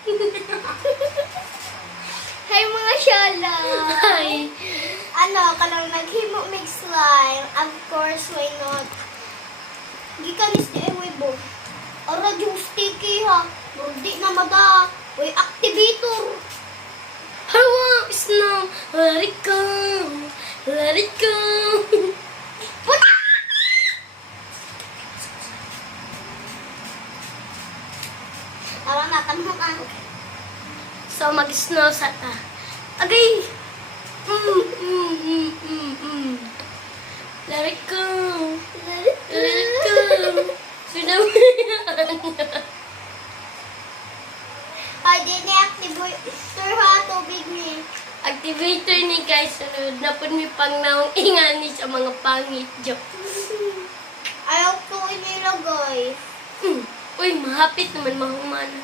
Hi mga shala! Hi! Kanang naghimo mig slime. Of course, why not? Gikanis ni Ewebo. Ara, yung sticky ha. Di na mada. Uy, activator. Hawa! Snow! Let it go! Let it go! Puta! Tara na, tanong ka. So, mag-snow sa ta. Agay! Let it go! Let it Let it go! Sinamayaan. Ay, di ni-activator ha, tubig ni. Activator ni guys, sunod na po ni pang naong ingani sa mga pangit joke. Ayaw ko inilagay. Uy, mahapit naman mahumana.